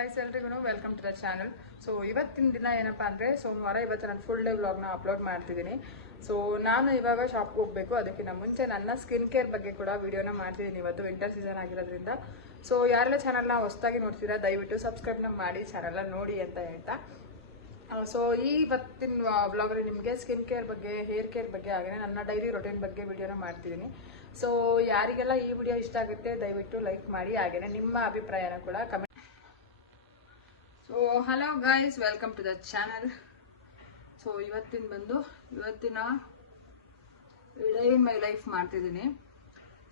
guys, ಎಲ್ರಿಗೂ welcome to the channel. So ಇವತ್ತಿನ ದಿನ ಏನಪ್ಪ ಅಂದರೆ ಸೋಮವಾರ. ಇವತ್ತು ನಾನು ಫುಲ್ ಡೇ ವ್ಲಾಗ್ನ ಅಪ್ಲೋಡ್ ಮಾಡ್ತಿದ್ದೀನಿ. ಸೊ ನಾನು ಇವಾಗ ಶಾಪ್ಗೆ ಹೋಗಬೇಕು. ಅದಕ್ಕಿಂತ ಮುಂಚೆ ನನ್ನ ಸ್ಕಿನ್ ಕೇರ್ ಬಗ್ಗೆ ಕೂಡ ವಿಡಿಯೋನ ಮಾಡ್ತಿದ್ದೀನಿ. ಇವತ್ತು ವಿಂಟರ್ ಸೀಸನ್ ಆಗಿರೋದ್ರಿಂದ ಸೊ ಯಾರೆಲ್ಲ ಚಾನಲ್ನ ಹೊಸದಾಗಿ ನೋಡ್ತೀರಾ ದಯವಿಟ್ಟು ಸಬ್ಸ್ಕ್ರೈಬ್ನ ಮಾಡಿ, ಚಾನಲ್ನ ನೋಡಿ ಅಂತ ಹೇಳ್ತಾ ಸೊ ಇವತ್ತಿನ ವ್ಲಾಗಲ್ಲಿ ನಿಮಗೆ ಸ್ಕಿನ್ ಕೇರ್ ಬಗ್ಗೆ, ಹೇರ್ ಕೇರ್ ಬಗ್ಗೆ ಹಾಗೆ ನನ್ನ ಡೈಲಿ ರೊಟೀನ್ ಬಗ್ಗೆ ವಿಡಿಯೋನ ಮಾಡ್ತಿದ್ದೀನಿ. ಸೊ ಯಾರಿಗೆಲ್ಲ ಈ ವಿಡಿಯೋ ಇಷ್ಟ ಆಗುತ್ತೆ ದಯವಿಟ್ಟು ಲೈಕ್ ಮಾಡಿ, ಹಾಗೆಯೇ ನಿಮ್ಮ ಅಭಿಪ್ರಾಯನ ಕೂಡ comment. So hello guys, welcome to the channel. So ಇವತ್ತಿನ ಡೇ ಇನ್ ಮೈ ಲೈಫ್ ಮಾಡ್ತಿದ್ದೀನಿ.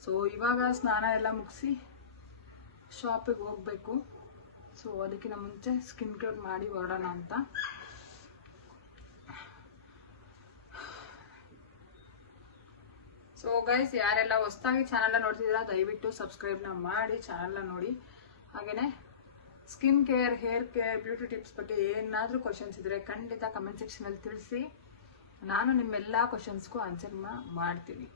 ಸೊ ಇವಾಗ ಸ್ನಾನ ಎಲ್ಲ ಮುಗಿಸಿ ಶಾಪಿಗೆ ಹೋಗ್ಬೇಕು. ಸೊ ಅದಕ್ಕಿಂತ ಮುಂಚೆ ಸ್ಕಿನ್ ಕೇರ್ ಮಾಡಿ ಹೊರಡೋಣ ಅಂತ. ಸೊ ಗೈಸ್, ಯಾರೆಲ್ಲ ಹೊಸದಾಗಿ ಚಾನಲ್ನ ನೋಡ್ತಿದ್ದೀರಾ ದಯವಿಟ್ಟು ಸಬ್ಸ್ಕ್ರೈಬ್ನ ಮಾಡಿ, ಚಾನಲ್ನ ನೋಡಿ. ಹಾಗೆಯೇ skin care, hair care, beauty tips ಬಗ್ಗೆ ಏನಾದರೂ ಕ್ವಶನ್ಸ್ ಇದ್ದರೆ ಖಂಡಿತ ಕಮೆಂಟ್ ಸೆಕ್ಷನಲ್ಲಿ ತಿಳಿಸಿ. ನಾನು ನಿಮ್ಮೆಲ್ಲ ಕ್ವಶನ್ಸ್ಗೂ ಆನ್ಸರ್ನ ಮಾಡ್ತೀನಿ.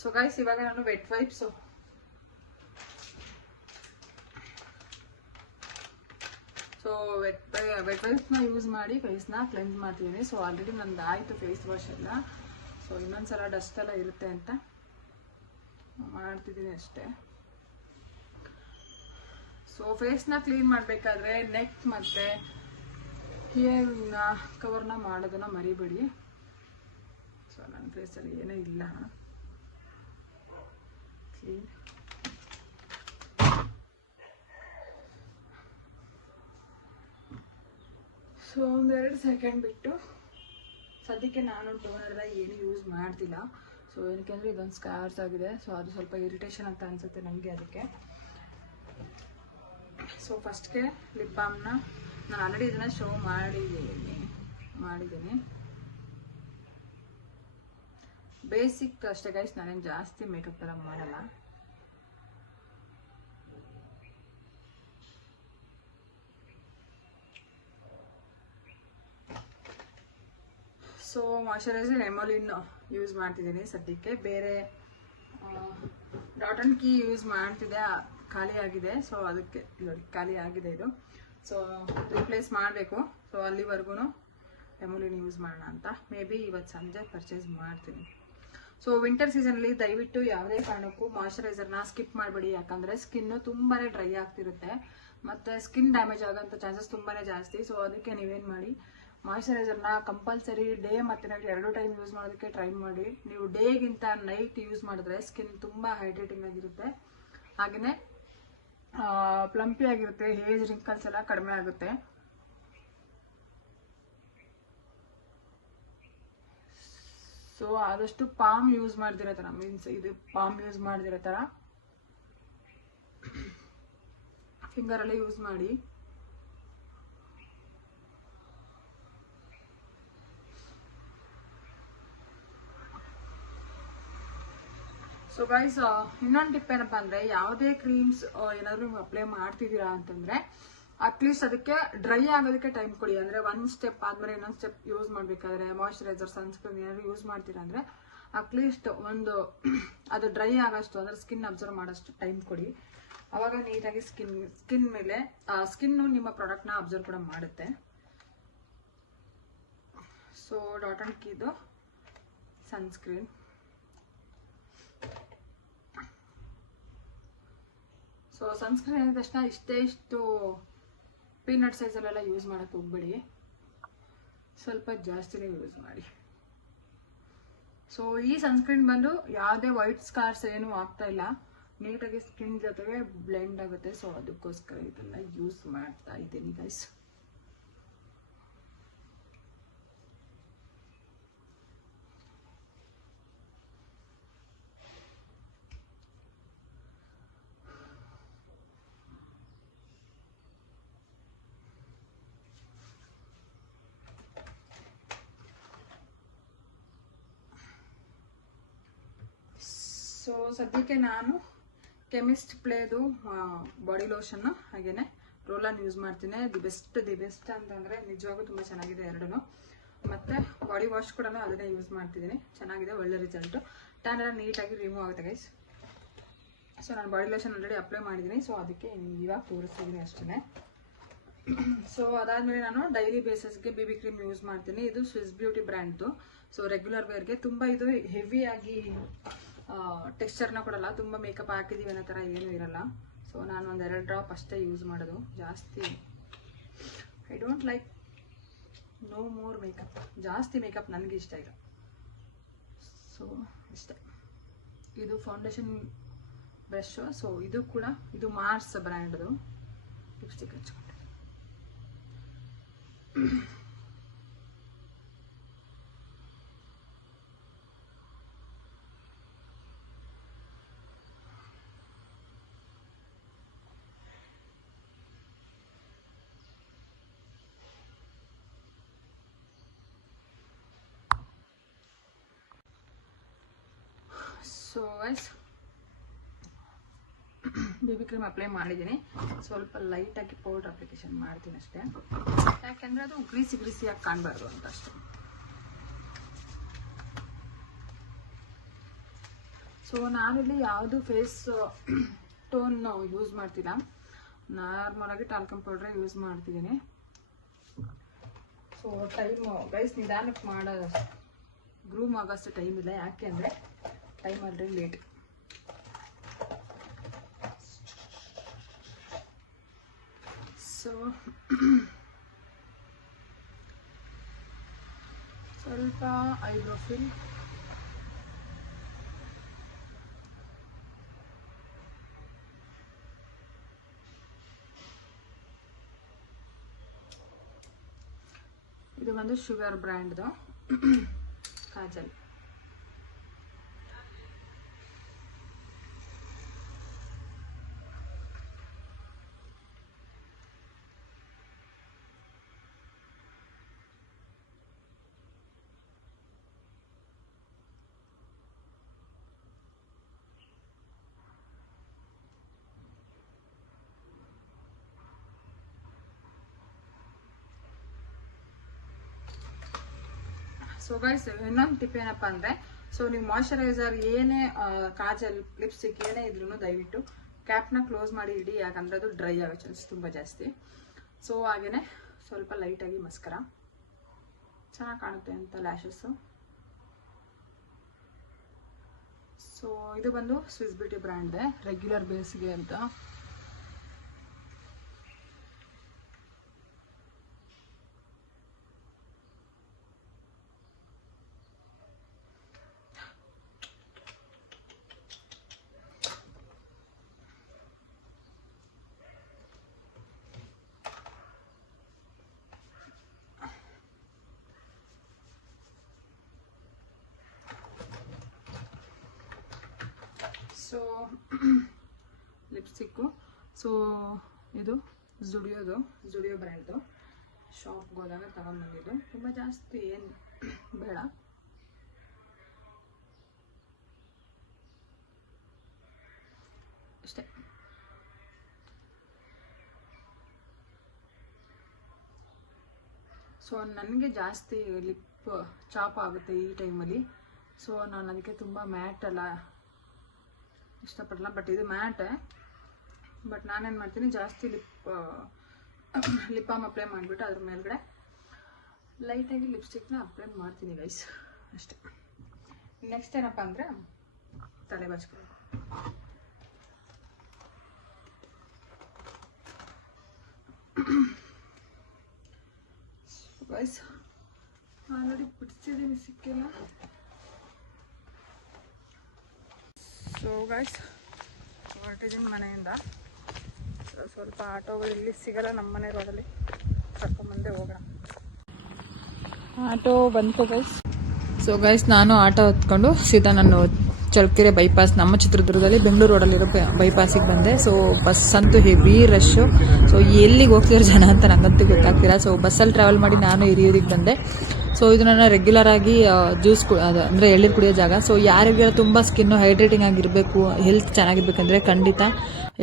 ಸೊ ಗೈಸ್, ಇವಾಗ ನಾನು ವೆಟ್ ವೈಪ್ಸ್ ವೈಪ್ಸ್ನ ಯೂಸ್ ಮಾಡಿ ಫೇಸ್ನ ಕ್ಲೆನ್ಸ್ ಮಾಡ್ತಿದ್ದೀನಿ. ಸೊ ಆಲ್ರೆಡಿ ನಂದು ಆಯಿತು ಫೇಸ್ ವಾಶ್ ಎಲ್ಲ. ಸೊ ಇನ್ನೊಂದ್ಸಲ ಡಸ್ಟ್ ಎಲ್ಲ ಇರುತ್ತೆ ಅಂತ ಮಾಡ್ತಿದ್ದೀನಿ ಅಷ್ಟೇ. ಸೊ ಫೇಸ್ನ ಕ್ಲೀನ್ ಮಾಡಬೇಕಾದ್ರೆ ನೆಕ್ ಮತ್ತು ಹೇರ್ನ ಕವರ್ನ ಮಾಡೋದನ್ನ ಮರಿಬೇಡಿ. ಸೊ ನನ್ನ ಫೇಸಲ್ಲಿ ಏನೂ ಇಲ್ಲ ಕ್ಲೀನ್. ಸೊ ಒಂದೆರಡು ಸೆಕೆಂಡ್ ಬಿಟ್ಟು, ಸದ್ಯಕ್ಕೆ ನಾನು ಟೋನರ್ನ ಏನು ಯೂಸ್ ಮಾಡ್ತಿಲ್ಲ. ಸೊ ಏನಕ್ಕೆ ಅಂದರೆ ಇದೊಂದು ಸ್ಕಾರ್ಸ್ ಆಗಿದೆ. ಸೊ ಅದು ಸ್ವಲ್ಪ ಇರಿಟೇಷನ್ ಅಂತ ಅನಿಸುತ್ತೆ ನನಗೆ, ಅದಕ್ಕೆ. ಸೊ ಫಸ್ಟ್ಗೆ ಲಿಪ್ ಬಾಮ್ನ ನಾನು ಆಲ್ರೆಡಿ ಇದನ್ನು ಶೋ ಮಾಡಿದ್ದೀನಿ. ಬೇಸಿಕ್ ಅಷ್ಟೇ ಗೈಸ್, ನಾನೇನು ಜಾಸ್ತಿ ಮೇಕಪ್ ಎಲ್ಲ ಮಾಡಲ್ಲ. ಸೊ ಮಾಯಶ್ಚರೈಸರ್ ಎಮೋಲಿನ್ ಯೂಸ್ ಮಾಡ್ತಿದ್ದೀನಿ ಸದ್ಯಕ್ಕೆ. ಬೇರೆ ಡಾಟ್ ಅಂಡ್ ಕೀ ಯೂಸ್ ಮಾಡ್ತಿದ್ದೆ, ಖಾಲಿ ಆಗಿದೆ. ಸೊ ಅದಕ್ಕೆ ಖಾಲಿ ಆಗಿದೆ ಇದು. ಸೊ ರಿಪ್ಲೇಸ್ ಮಾಡಬೇಕು. ಸೊ ಅಲ್ಲಿವರೆಗೂ ಎಮೋಲಿನ್ ಯೂಸ್ ಮಾಡೋಣ ಅಂತ. ಮೇ ಬಿ ಇವತ್ತು ಸಂಜೆ ಪರ್ಚೇಸ್ ಮಾಡ್ತೀನಿ. ಸೊ ವಿಂಟರ್ ಸೀಸನಲ್ಲಿ ದಯವಿಟ್ಟು ಯಾವುದೇ ಕಾರಣಕ್ಕೂ ಮಾಯಶ್ಚರೈಸರ್ನ ಸ್ಕಿಪ್ ಮಾಡಬೇಡಿ. ಯಾಕಂದರೆ ಸ್ಕಿನ್ನು ತುಂಬಾ ಡ್ರೈ ಆಗ್ತಿರುತ್ತೆ ಮತ್ತು ಸ್ಕಿನ್ ಡ್ಯಾಮೇಜ್ ಆಗೋಂಥ ಚಾನ್ಸಸ್ ತುಂಬಾ ಜಾಸ್ತಿ. ಸೊ ಅದಕ್ಕೆ ನೀವೇನು ಮಾಡಿ, ಮಾಯಶ್ಚರೈಸರ್ನ ಕಂಪಲ್ಸರಿ ಡೇ ಮತ್ತು ನೈಟ್ 2 ಟೈಮ್ ಯೂಸ್ ಮಾಡೋದಕ್ಕೆ ಟ್ರೈ ಮಾಡಿ. ನೀವು ಡೇಗಿಂತ ನೈಟ್ ಯೂಸ್ ಮಾಡಿದ್ರೆ ಸ್ಕಿನ್ ತುಂಬ ಹೈಡ್ರೇಟಿಂಗ್ ಆಗಿರುತ್ತೆ, ಹಾಗೆಯೇ ಪ್ಲಂಪಿ ಆಗಿರುತ್ತೆ, ಹೇರ್ ರಿಂಕಲ್ಸ್ ಎಲ್ಲ ಕಡಿಮೆ ಆಗುತ್ತೆ. ಸೊ ಆದಷ್ಟು ಪಾಮ್ ಯೂಸ್ ಮಾಡ್ದಿರೋ ಥರ, ಮೀನ್ಸ್ ಇದು ಪಾಮ್ ಯೂಸ್ ಮಾಡ್ದಿರೋ ಥರ ಫಿಂಗರಲ್ಲೇ ಯೂಸ್ ಮಾಡಿ. ಸೊ ಗೈಸ್, ಇನ್ನೊಂದು ಟಿಪ್ ಏನಪ್ಪ ಅಂದರೆ, ಯಾವುದೇ ಕ್ರೀಮ್ಸ್ ಏನಾದರೂ ನೀವು ಅಪ್ಲೈ ಮಾಡ್ತಿದ್ದೀರಾ ಅಂತಂದರೆ ಅಟ್ಲೀಸ್ಟ್ ಅದಕ್ಕೆ ಡ್ರೈ ಆಗೋದಕ್ಕೆ ಟೈಮ್ ಕೊಡಿ. ಅಂದರೆ ಒಂದು ಸ್ಟೆಪ್ ಆದಮೇಲೆ ಇನ್ನೊಂದು ಸ್ಟೆಪ್ ಯೂಸ್ ಮಾಡಬೇಕಾದ್ರೆ ಮಾಯಶ್ಚರೈಸರ್, ಸನ್ಸ್ಕ್ರೀನ್ ಏನಾದರೂ ಯೂಸ್ ಮಾಡ್ತೀರಾ ಅಂದರೆ ಅಟ್ಲೀಸ್ಟ್ ಅದು ಡ್ರೈ ಆಗೋಷ್ಟು, ಅಂದರೆ ಸ್ಕಿನ್ ಅಬ್ಸರ್ವ್ ಮಾಡೋಷ್ಟು ಟೈಮ್ ಕೊಡಿ. ಆವಾಗ ನೀಟಾಗಿ ಸ್ಕಿನ್ ಮೇಲೆ ಸ್ಕಿನ್ನು ನಿಮ್ಮ ಪ್ರಾಡಕ್ಟ್ನ ಅಬ್ಸರ್ವ್ ಕೂಡ ಮಾಡುತ್ತೆ. ಸೊ ಡಾಟ್ ಅಂಡ್ ಕೀದು ಸನ್ಸ್ಕ್ರೀನ್. ಸೊ ಸನ್ಸ್ಕ್ರೀನ್ ಆಗಿದ ತಕ್ಷಣ ಇಷ್ಟು ಪೀನಟ್ ಸೈಜಲ್ಲೆಲ್ಲ ಯೂಸ್ ಮಾಡೋಕ್ಕೆ ಹೋಗ್ಬೇಡಿ, ಸ್ವಲ್ಪ ಜಾಸ್ತಿನೇ ಯೂಸ್ ಮಾಡಿ. ಸೊ ಈ ಸನ್ಸ್ಕ್ರೀನ್ ಬಂದು ಯಾವುದೇ ವೈಟ್ ಸ್ಕಾರ್ಸ್ ಏನೂ ಆಗ್ತಾ ಇಲ್ಲ, ನೀಟಾಗಿ ಸ್ಕಿನ್ ಜೊತೆಗೆ ಬ್ಲೆಂಡ್ ಆಗುತ್ತೆ. ಸೊ ಅದಕ್ಕೋಸ್ಕರ ಇದೆಲ್ಲ ಯೂಸ್ ಮಾಡ್ತಾ ಇದ್ದೀನಿ ಗೈಸ್. ಸೊ ಸದ್ಯಕ್ಕೆ ನಾನು ಕೆಮಿಸ್ಟ್ ಪ್ಲೇದು ಬಾಡಿ ಲೋಷನ್ನು ಹಾಗೆಯೇ ರೋಲನ್ ಯೂಸ್ ಮಾಡ್ತೀನಿ. ದಿ ಬೆಸ್ಟ್ ಅಂತಂದರೆ ನಿಜವಾಗೂ ತುಂಬ ಚೆನ್ನಾಗಿದೆ ಎರಡೂ. ಮತ್ತು ಬಾಡಿ ವಾಶ್ ಕೂಡ ಅದನ್ನೇ ಯೂಸ್ ಮಾಡ್ತಿದ್ದೀನಿ, ಚೆನ್ನಾಗಿದೆ, ಒಳ್ಳೆ ರಿಸಲ್ಟು. ಟ್ಯಾನ್ ಎಲ್ಲ ನೀಟಾಗಿ ರಿಮೂವ್ ಆಗುತ್ತೆ ಗೈಸ್. ಸೊ ನಾನು ಬಾಡಿ ಲೋಷನ್ ಆಲ್ರೆಡಿ ಅಪ್ಲೈ ಮಾಡಿದ್ದೀನಿ. ಸೊ ಅದಕ್ಕೆ ಇವಾಗ ತೋರಿಸ್ತಿದ್ದೀನಿ ಅಷ್ಟೇ. ಸೊ ಅದಾದಮೇಲೆ ನಾನು ಡೈಲಿ ಬೇಸಿಸ್ಗೆ BB ಕ್ರೀಮ್ ಯೂಸ್ ಮಾಡ್ತೀನಿ. ಇದು ಸ್ವಿಸ್ ಬ್ಯೂಟಿ ಬ್ರ್ಯಾಂಡ್ದು. ಸೊ ರೆಗ್ಯುಲರ್ ವೇರ್ಗೆ ತುಂಬ ಇದು ಹೆವಿಯಾಗಿ ಟೆಕ್ಸ್ಚರ್ನ ಕೊಡಲ್ಲ, ತುಂಬ ಮೇಕಪ್ ಹಾಕಿದ್ದೀವಿ ಅನ್ನೋ ಥರ ಏನೂ ಇರಲ್ಲ. ಸೊ ನಾನು ಒಂದು 2 ಡ್ರಾಪ್ ಅಷ್ಟೇ ಯೂಸ್ ಮಾಡೋದು, ಜಾಸ್ತಿ I don't like no more makeup. ಜಾಸ್ತಿ ಮೇಕಪ್ ನನಗೆ ಇಷ್ಟ ಇಲ್ಲ. ಸೊ ಇಷ್ಟೇ. ಇದು ಫೌಂಡೇಶನ್ ಬ್ರಷು. ಸೊ ಇದು ಕೂಡ ಇದು ಮಾರ್ಸ್ ಬ್ರ್ಯಾಂಡ್ದು ಲಿಪ್ಸ್ಟಿಕ್ ಹಚ್ಕೊಂಡೆ. So guys BB cream apply ಮಾಡಿದ್ದೀನಿ. ಸ್ವಲ್ಪ ಲೈಟಾಗಿ ಪೌಡರ್ ಅಪ್ಲಿಕೇಶನ್ ಮಾಡ್ತೀನಿ ಅಷ್ಟೇ, ಯಾಕೆಂದರೆ ಅದು ಗ್ರೀಸಿಯಾಗಿ ಕಾಣಬಾರ್ದು ಅಂತ ಅಷ್ಟೇ. ಸೊ ನಾನಿಲ್ಲಿ ಯಾವುದು ಫೇಸ್ ಟೋನ್ ಯೂಸ್ ಮಾಡ್ತಿಲ್ಲ, ನಾರ್ಮಲಾಗಿ ಟಾಲ್ಕಮ್ ಪೌಡ್ರೆ ಯೂಸ್ ಮಾಡ್ತಿದ್ದೀನಿ. ಸೊ ಟೈಮ್ ಗೈಸ್ ನಿಧಾನಕ್ಕೆ ಮಾಡೋದು, ಗ್ರೂಮ್ ಆಗೋಷ್ಟು ಟೈಮ್ ಇಲ್ಲ, ಯಾಕೆ ಅಂದರೆ ಟೈಮ್ ಆಲ್ರೆಡಿ ಲೇಟ್. ಸೊ ಸ್ವಲ್ಪ ಐಬ್ರೋ ಫಿಲ್, ಇದು ಬಂದು ಶುಗರ್ ಬ್ರ್ಯಾಂಡ್ದು ಕಾಜಲ್. ಸೊ ಗೈಸ್ ಇನ್ನೊಂದು ಟಿಪ್ ಏನಪ್ಪ ಅಂದರೆ, ಸೊ ನೀವು ಮಾಯ್ಶ್ಚರೈಸರ್ ಏನೇ ಕಾಜಲ್ ಲಿಪ್ಸ್ಟಿಕ್ ಏನೇ ಇದ್ರೂ ದಯವಿಟ್ಟು ಕ್ಯಾಪ್ನ ಕ್ಲೋಸ್ ಮಾಡಿ ಇಡಿ, ಯಾಕಂದರೆ ಅದು ಡ್ರೈ ಆಗೋ ಚಾನ್ಸ್ ತುಂಬ ಜಾಸ್ತಿ. ಸೊ ಹಾಗೆಯೇ ಸ್ವಲ್ಪ ಲೈಟಾಗಿ ಮಸ್ಕರ ಚೆನ್ನಾಗಿ ಕಾಣುತ್ತೆ ಅಂತ ಲ್ಯಾಶಸ್ಸು. ಸೊ ಇದು ಬಂದು ಸ್ವಿಸ್ ಬ್ಯೂಟಿ ಬ್ರ್ಯಾಂಡ್ದೆ, ರೆಗ್ಯುಲರ್ ಬೇಸ್ಗೆ ಅಂತ. ಸೊ ಲಿಪ್ಸ್ಟಿಕ್ಕು, ಸೊ ಇದು ಜುಡಿಯೋ ಬ್ರ್ಯಾಂಡ್ದು. ಶಾಪ್ಗೆ ಹೋದಾಗ ತಗೊಂಡ್ಬಂದಿದ್ದು, ತುಂಬ ಜಾಸ್ತಿ ಏನು ಬೇಡ. ಅಷ್ಟೇ. ಸೊ ನನಗೆ ಜಾಸ್ತಿ ಲಿಪ್ ಚಾಪ್ ಆಗುತ್ತೆ ಈ ಟೈಮಲ್ಲಿ. ಸೊ ನಾನು ಅದಕ್ಕೆ ತುಂಬ ಮ್ಯಾಟ್ ಎಲ್ಲ ಇಷ್ಟಪಡಲ್ಲ, ಬಟ್ ಇದು ಮ್ಯಾಟೇ. ಬಟ್ ನಾನೇನು ಮಾಡ್ತೀನಿ, ಜಾಸ್ತಿ ಲಿಪ್ ಬಾಮ್ ಅಪ್ಲೈ ಮಾಡಿಬಿಟ್ಟು ಅದ್ರ ಮೇಲ್ಗಡೆ ಲೈಟಾಗಿ ಲಿಪ್ಸ್ಟಿಕ್ನ ಅಪ್ಲೈ ಮಾಡ್ತೀನಿ ಗೈಸ್, ಅಷ್ಟೇ. ನೆಕ್ಸ್ಟ್ ಏನಪ್ಪ ಅಂದರೆ ತಲೆ ಬಾಚ್ಕೊಳ್ಳಿ. ಗೈಸ್ ಆಲ್ರೆಡಿ ಬಿಡಿಸಿದ್ದೀನಿ, ಸಿಕ್ಕಿಲ್ಲ. ಸೊ ಗೈಸ್ ಹೊರಟಿದ್ದೀನಿ ಮನೆಯಿಂದ. ಸ್ವಲ್ಪ ಆಟೋಗಳು ಇಲ್ಲಿ ಸಿಗಲ್ಲ, ನಮ್ಮ ಮನೆ ರೋಡಲ್ಲಿ ಸ್ವಲ್ಪ ಮುಂದೆ ಹೋಗೋಣ. ಆಟೋ ಬಂತು ಗೈಸ್. ಸೊ ಗೈಸ್ ನಾನು ಆಟೋ ಹತ್ಕೊಂಡು ಸೀದಾ ನಾನು ಚಳ್ಳಕೆರೆ ಬೈಪಾಸ್, ನಮ್ಮ ಚಿತ್ರದುರ್ಗದಲ್ಲಿ ಬೆಂಗಳೂರು ರೋಡಲ್ಲಿರೋ ಬೈಪಾಸಿಗೆ ಬಂದೆ. ಸೊ ಬಸ್ ಅಂತೂ ಹೆವಿ ರಶ್ಶು. ಸೊ ಎಲ್ಲಿಗೆ ಹೋಗ್ತಿರೋ ಜನ ಅಂತ ನನಗಂತೂ ಗೊತ್ತಾಗ್ತಿಲ್ಲ. ಸೊ ಬಸ್ಸಲ್ಲಿ ಟ್ರಾವೆಲ್ ಮಾಡಿ ನಾನು ಹಿರಿಯೂರಿಗೆ ಬಂದೆ. ಸೊ ಇದು ನನ್ನ ರೆಗ್ಯುಲರ್ ಆಗಿ ಜ್ಯೂಸ್ ಅಂದರೆ ಎಳ್ನೀರು ಕುಡಿಯೋ ಜಾಗ. ಸೊ ಯಾರಿಗೆಲ್ಲ ತುಂಬ ಸ್ಕಿನ್ನು ಹೈಡ್ರೇಟಿಂಗ್ ಆಗಿರಬೇಕು, ಹೆಲ್ತ್ ಚೆನ್ನಾಗಿರ್ಬೇಕಂದ್ರೆ ಖಂಡಿತ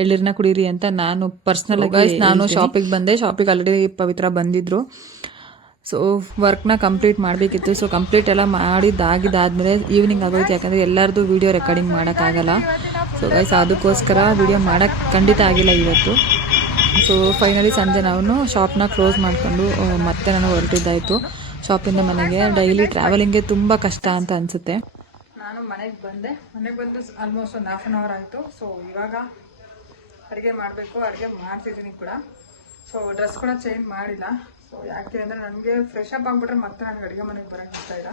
ಎಳ್ನೀರನ್ನ ಕುಡೀರಿ ಅಂತ ನಾನು ಪರ್ಸ್ನಲ್ ಆಗಿ ನಾನು ಶಾಪಿಗೆ ಬಂದೆ. ಶಾಪಿಗೆ ಆಲ್ರೆಡಿ ಪವಿತ್ರ ಬಂದಿದ್ರು. ಸೊ ವರ್ಕ್ನ ಕಂಪ್ಲೀಟ್ ಮಾಡಬೇಕಿತ್ತು. ಸೊ ಕಂಪ್ಲೀಟ್ ಎಲ್ಲ ಮಾಡಿದ್ದಾಗಿದ್ದಾದ್ಮೇಲೆ ಈವ್ನಿಂಗ್ ಆಗೋಯ್ತು, ಯಾಕಂದರೆ ಎಲ್ಲರದು ವೀಡಿಯೋ ರೆಕಾರ್ಡಿಂಗ್ ಮಾಡೋಕ್ಕಾಗಲ್ಲ. ಸೊ ಗೈಸ್ ಅದಕ್ಕೋಸ್ಕರ ವಿಡಿಯೋ ಮಾಡೋಕ್ಕೆ ಖಂಡಿತ ಆಗಿಲ್ಲ ಇವತ್ತು. ಸೊ ಫೈನಲಿ ಸಂಜೆ ನಾವು ಶಾಪ್ನ ಕ್ಲೋಸ್ ಮಾಡಿಕೊಂಡು ಮತ್ತೆ ನಾನು ಹೊರಟಿದ್ದಾಯಿತು ಶಾಪಿಂದ ಮನೆಗೆ. ಡೈಲಿ ಟ್ರಾವೆಲಿಂಗ್ಗೆ ತುಂಬ ಕಷ್ಟ ಅಂತ ಅನಿಸುತ್ತೆ. ನಾನು ಮನೆಗೆ ಬಂದು ಆಲ್ಮೋಸ್ಟ್ ಒಂದು ಹಾಫ್ ಆನ್ ಅವರ್ ಆಯಿತು. ಸೊ ಇವಾಗ ಅಡುಗೆ ಮಾಡಬೇಕು, ಅಡುಗೆ ಮಾಡ್ತಿದ್ದೀನಿ ಕೂಡ. ಸೊ ಡ್ರೆಸ್ ಕೂಡ ಚೇಂಜ್ ಮಾಡಿಲ್ಲ. ಸೊ ಯಾಕೆ ಅಂದರೆ ನನಗೆ ಫ್ರೆಶ್ ಅಪ್ ಆಗಿಬಿಟ್ರೆ ಮತ್ತೆ ನನಗೆ ಅಡುಗೆ ಮನೆಗೆ ಬರೋಕ್ಕೆ ಇಷ್ಟ ಇಲ್ಲ.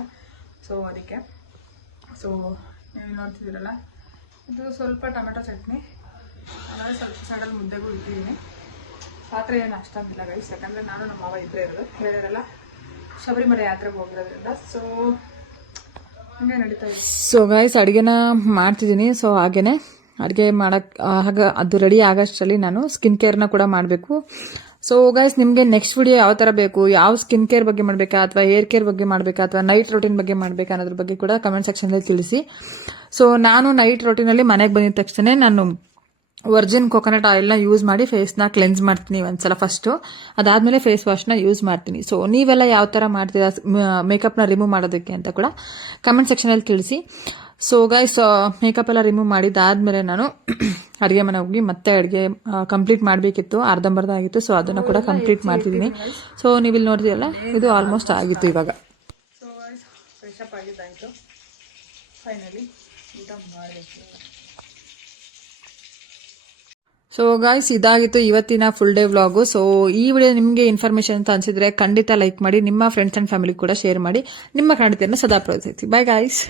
ಸೊ ಅದಕ್ಕೆ ಸೊ ನೀವು ನೋಡ್ತಿದ್ದೀರಲ್ಲ, ಇದು ಸ್ವಲ್ಪ ಟೊಮೆಟೊ ಚಟ್ನಿ, ಆಮೇಲೆ ಸ್ವಲ್ಪ ಸೈಡಲ್ಲಿ ಮುದ್ದೆಗೂ ಇಟ್ಟಿದ್ದೀನಿ. ಪಾತ್ರೆ ಏನು ಅಷ್ಟಾಗಿಲ್ಲ ಗೈಸ್, ಯಾಕಂದರೆ ನಾನು ನಮ್ಮ ಮಾವ ಇಬ್ಬರೇ ಇರೋದು, ಹೇಳಿರಲ್ಲ ಶಬರಿಮಲೆ ಯಾತ್ರೆಗೆ ಹೋಗಿರೋದ್ರಿಂದ. ಸೊ ಹಂಗೆ ನಡೀತಾ ಇದೆ. ಸೊ ಗೈಸ್ ಅಡುಗೆನ ಮಾಡ್ತಿದ್ದೀನಿ. ಸೊ ಹಾಗೇನೆ ಅಡುಗೆ ಮಾಡೋಕ್ಕೆ ಅದು ರೆಡಿ ಆಗೋಷ್ಟರಲ್ಲಿ ನಾನು ಸ್ಕಿನ್ ಕೇರ್ನ ಕೂಡ ಮಾಡಬೇಕು. ಸೊ ಗೈಸ್ ನಿಮಗೆ ನೆಕ್ಸ್ಟ್ ವಿಡಿಯೋ ಯಾವ ಥರ ಬೇಕು, ಯಾವ ಸ್ಕಿನ್ ಕೇರ್ ಬಗ್ಗೆ ಮಾಡಬೇಕಾ ಅಥವಾ ಹೇರ್ ಕೇರ್ ಬಗ್ಗೆ ಮಾಡಬೇಕಾ ಅಥವಾ ನೈಟ್ ರೋಟೀನ್ ಬಗ್ಗೆ ಮಾಡಬೇಕಾ ಅನ್ನೋದ್ರ ಬಗ್ಗೆ ಕೂಡ ಕಮೆಂಟ್ ಸೆಕ್ಷನಲ್ಲಿ ತಿಳಿಸಿ. ಸೊ ನಾನು ನೈಟ್ ರೋಟೀನಲ್ಲಿ ಮನೆಗೆ ಬಂದಿದ ತಕ್ಷಣ ನಾನು ವರ್ಜಿನ್ ಕೊಕೊನಟ್ ಆಯಿಲ್ನ ಯೂಸ್ ಮಾಡಿ ಫೇಸ್ನ ಕ್ಲೆನ್ಸ್ ಮಾಡ್ತೀನಿ ಒಂದ್ಸಲ ಫಸ್ಟು. ಅದಾದಮೇಲೆ ಫೇಸ್ ವಾಶ್ನ ಯೂಸ್ ಮಾಡ್ತೀನಿ. ಸೊ ನೀವೆಲ್ಲ ಯಾವ ಥರ ಮಾಡ್ತೀರಾ ಮೇಕಪ್ನ ರಿಮೂವ್ ಮಾಡೋದಕ್ಕೆ ಅಂತ ಕೂಡ ಕಮೆಂಟ್ ಸೆಕ್ಷನಲ್ಲಿ ತಿಳಿಸಿ. ಸೊ ಗೈಸ್ ಮೇಕಪ್ ಎಲ್ಲ ರಿಮೂವ್ ಮಾಡಿದ್ದಾದ್ಮೇಲೆ ನಾನು ಅಡುಗೆ ಮನೆ ಹೋಗಿ ಮತ್ತೆ ಅಡುಗೆ ಕಂಪ್ಲೀಟ್ ಮಾಡಬೇಕಿತ್ತು, ಅರ್ಧಂಬರ್ಧ ಆಗಿತ್ತು. ಸೊ ಅದನ್ನು ಕೂಡ ಕಂಪ್ಲೀಟ್ ಮಾಡ್ತಿದ್ದೀನಿ. ಸೊ ನೀವಿಲ್ಲಿ ನೋಡ್ತೀರಲ್ಲ, ಇದು ಆಲ್ಮೋಸ್ಟ್ ಆಗಿತ್ತು ಇವಾಗ. ಸೊ ಗೈಸ್ ಫ್ರೆಶ್ ಅಪ್ ಆಗಿದ್ದಾಯಿತು, ಫೈನಲಿ ಊಟ ಮಾಡಬೇಕು. ಸೊ ಗಾಯ್ಸ್ ಇದಾಗಿತ್ತು ಇವತ್ತಿನ ಫುಲ್ ಡೇ ವ್ಲಾಗು. ಸೊ ಈ ವಿಡಿಯೋ ನಿಮಗೆ ಇನ್ಫಾರ್ಮೇಷನ್ ಅಂತ ಅನಿಸಿದ್ರೆ ಖಂಡಿತ ಲೈಕ್ ಮಾಡಿ, ನಿಮ್ಮ ಫ್ರೆಂಡ್ಸ್ ಆ್ಯಂಡ್ ಫ್ಯಾಮಿಲಿ ಕೂಡ ಶೇರ್ ಮಾಡಿ. ನಿಮ್ಮ ಖಂಡಿತನ ಸದಾ ಪ್ರೋತ್ಸಾಹಿಸಿ. Bye guys.